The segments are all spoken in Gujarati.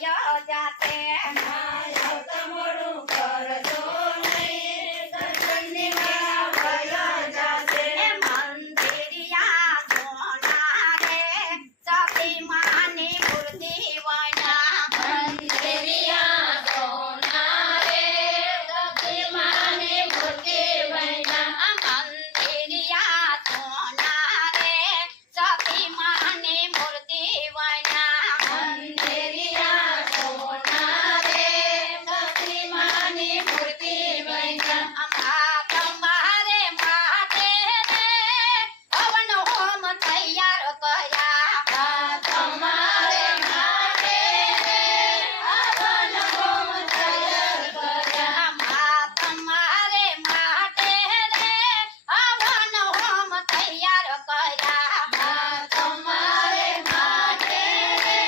થયો જાતે મોડું કરશો નહીં, દર્શનની વેળા વયો જાશે. મંદિરિયા સોના રે સતી માની મૂર્તિ વના મંદિરિયા સોના રે સતી માની મૂર્તિ બન્યા. મંદિરિયા સોના રે સતી માની મૂર્તિ વના મંદિરિયા સોના રે સતી માની મૂર્તિ બન્યા. તમારે માટે રે હવન હોમ તૈયાર કર્યા તમારે માટે રે હવન હોમ તૈયાર કર્યા. તમારે માટે રે હવન હોમ તૈયાર કર્યા તમારે માટે રે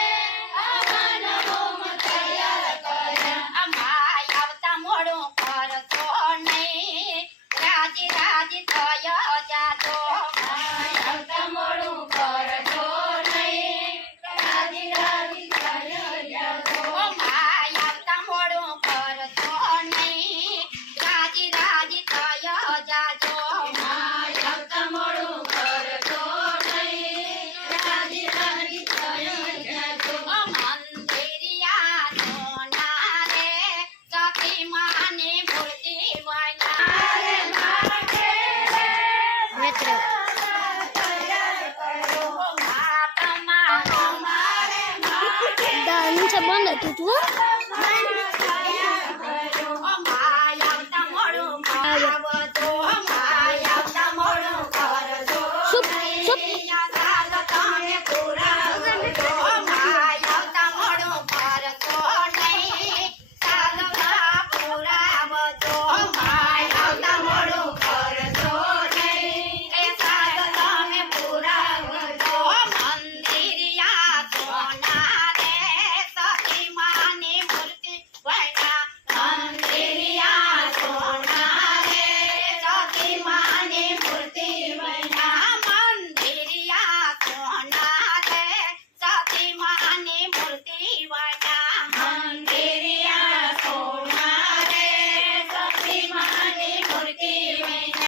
હવન હોમ તૈયાર કર્યા. માય આવતા મોડું કરશો નહીં રાજી રાજી થયો જાજો આવતા મોડું કરશો નહીં, રાજી રાજી થયો જાજો. માય આવતા મોડું કરશો નહીં રાજી રાજી થયો જાજો આવતા મોડું કરશો નહીં, રાજી રાજી થયો જાજો. મંદિરિયા સોના રે સતી માની મૂર્તિ વના Da, nu ce bandă tu?